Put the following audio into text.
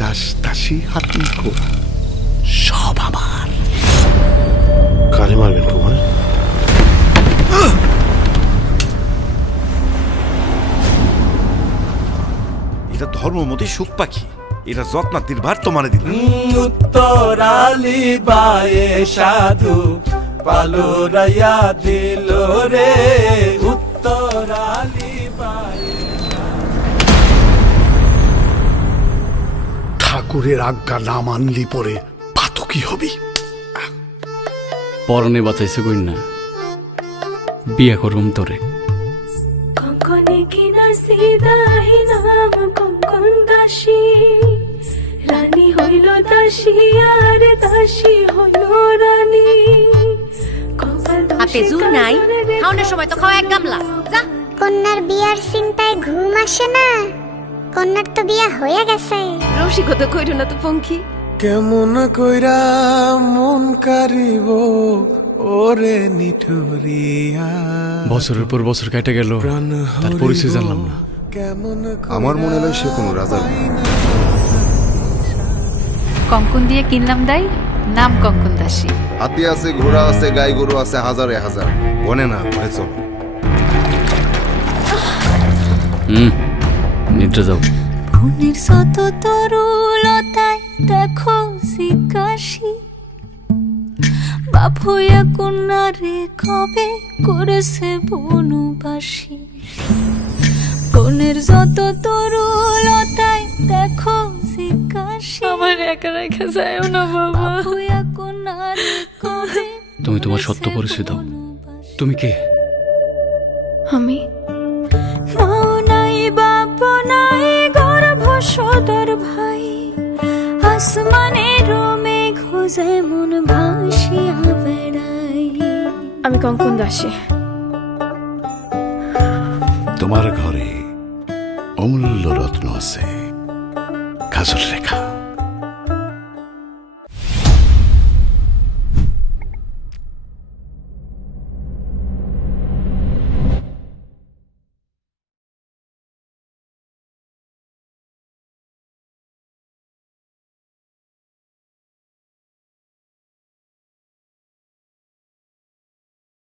দাস দাসী হাতি ঘোড়া সব আমার। কারে মারবেন কুমার? এটা ধর্মমতী সুখ পাখি, এটা যত্নাতির ভার তোমারে দিলাম। উত্তর আলী বায়ে সাধু পালুরাইয়া দিল রে, উত্তর আলী বায়ে। ঠাকুরের আজ্ঞা না মানলি পরে পাতকি হবি। পরনে বাঁচাইছে কই না, বিয়া করুম তোরে। কঙ্কনে কিনা সিদাহি নাম কঙ্কন দাসী, রানী হইল দাসী আর দাসী হইল রানী। হাতে জোর নাই, খাওয়ানোর সময় তো খাওয়া এক গামলা। যা। কন্যার বিয়ার চিন্তায় ঘুম আসে না, কন্যার তো বিয়া হয়ে গেছে। রসিকতা কইরো না তো পঙ্খী। কেমন কইরা মন কারিব ওরে নিঠুরিয়া, বছরের পর বছর কেটে গেল, তার পরিচয় জানলাম না। কেমন আমার মনে হয় সে কোনো রাজা না। কঙ্কন দিয়ে কিনলাম দাই, নাম কঙ্কন দাসী। হাতি আছে, ঘোড়া আছে, গাই গরু আছে, হাজারে হাজার। বনে না, ঘরে চলো। নিদ্রা যাও। মনের শত তরুলতায় দেখো জিজ্ঞাসী, বাপ হইয়া কন্যারে কবে করেছে বনবাসী। মনের যত তরুলতায় দেখো জিজ্ঞাসী, আমার একা রেখে যায় না বাবা। হইয়া কন্যারে কবে তুমি তোমার সত্য পরিচয় দাও। তুমি কে? আমি মাও নাই বাপ নাই গর্ভ সদর ভাই, আসমানের মেঘ যেমন ভাসিয়া বেড়াই। আমি কঙ্কন দাসী। তোমার ঘরে অমূল্য রত্ন আছে, কাজল রেখা।